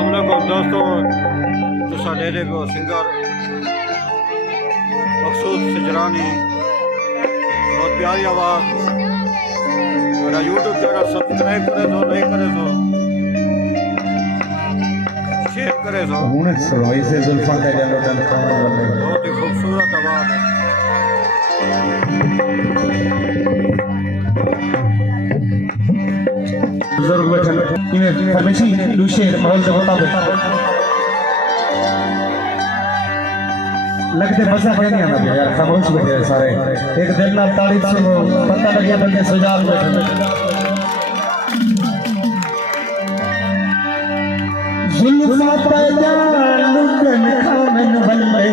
अस्सलामुअलैकुम दोस्तों, तुसा ले ले पियो सिंगर मकसूद सिजरानी, बहुत प्यारी आवाज़। मेरा यूट्यूब चैनल सब्सक्राइब करे दो, लाइक करे दो, शेयर करे दो। बहुत ही खूबसूरत आवाज़ है। बुजुर्ग बैठे इन्हें फरमाइशी लूशेर माहौल के मुताबिक लगते मजा क्या नहीं आना यार, खामोश बैठे हैं सारे। एक दिल ना तारीफ सुनो, पता लगे बंदे सजाद बैठे। जुल्फा पैदा लुकन खामन बल्ले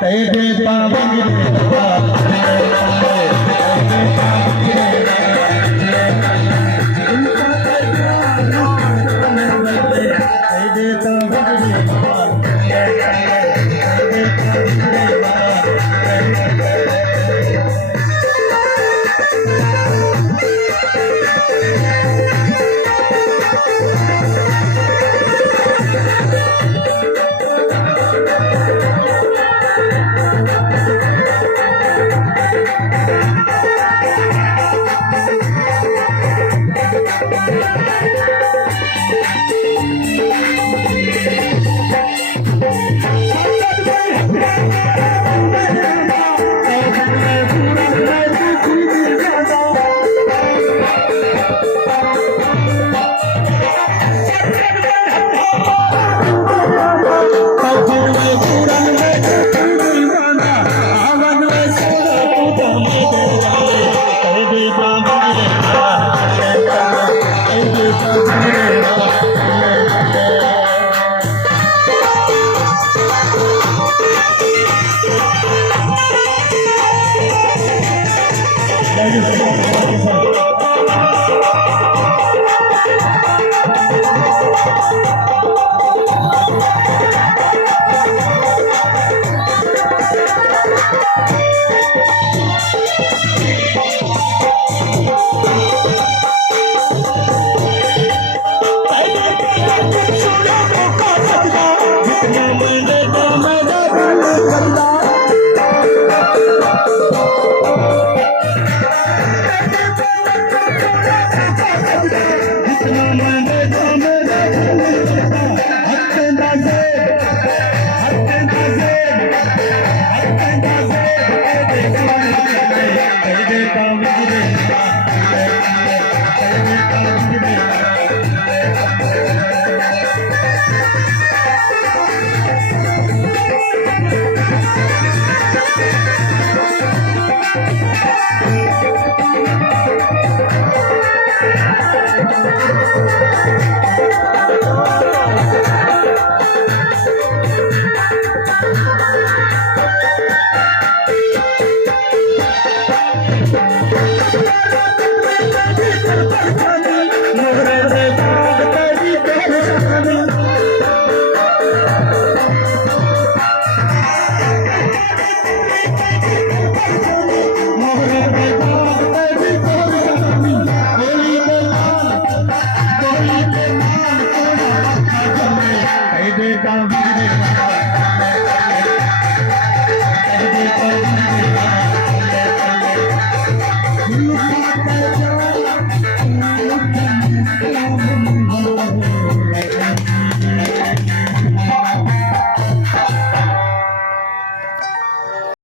तेरे पावन